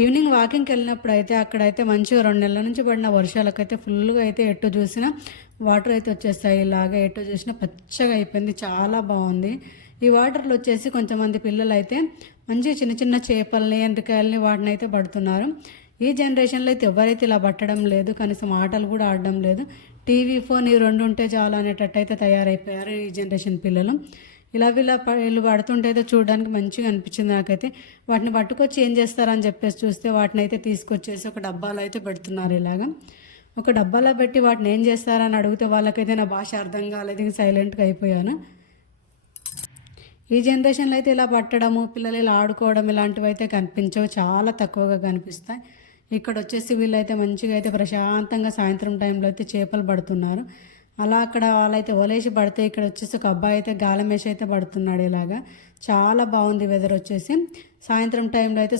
Evening వాకింగ్కి వెళ్ళినప్పుడు అయితే అక్కడైతే మంచిగా 2 నెలల నుంచి పడిన వర్షాలకైతే ఫుల్గా అయితే ఎటు చూసినా వాటర్ అయితే వచ్చేస్తాయి. ఇలాగా ఎటు చూసినా పచ్చగా అయిపోయింది, చాలా బాగుంది. ఈ వాటర్లో వచ్చేసి కొంతమంది పిల్లలు అయితే మంచిగా చిన్న చిన్న చేపల్ని ఎండ్రకాయలని వాటిని అయితే పడుతున్నారు. ఈ జనరేషన్లో అయితే ఎవరైతే ఇలా పట్టడం లేదు, కనీసం ఆటలు కూడా ఆడడం లేదు. టీవీ ఫోన్ ఈ రెండు ఉంటే చాలు అనేటట్టు అయితే తయారైపోయారు ఈ జనరేషన్ పిల్లలు. ఇలా వీళ్ళు పడుతుంటే అయితే చూడడానికి మంచిగా అనిపించింది నాకైతే. వాటిని పట్టుకొచ్చి ఏం చేస్తారని చెప్పేసి చూస్తే వాటిని అయితే తీసుకొచ్చేసి ఒక డబ్బాలో అయితే పెడుతున్నారు. ఇలాగా ఒక డబ్బాలో పెట్టి వాటిని ఏం చేస్తారని అడిగితే వాళ్ళకైతే నా భాష అర్థం కాలేదు, ఇంక సైలెంట్గా అయిపోయాను. ఈ జనరేషన్లో అయితే ఇలా పట్టడము, పిల్లలు ఇలా ఆడుకోవడం ఇలాంటివి అయితే కనిపించవు, చాలా తక్కువగా కనిపిస్తాయి. ఇక్కడ వచ్చేసి వీళ్ళైతే మంచిగా అయితే ప్రశాంతంగా సాయంత్రం టైంలో అయితే చేపలు పడుతున్నారు. అలా అక్కడ వాళ్ళైతే వలేసి పడితే ఇక్కడ వచ్చేసి ఒక అబ్బాయి అయితే గాలం వేసి అయితే పడుతున్నాడు. ఇలాగా చాలా బాగుంది వెదర్ వచ్చేసి. సాయంత్రం టైంలో అయితే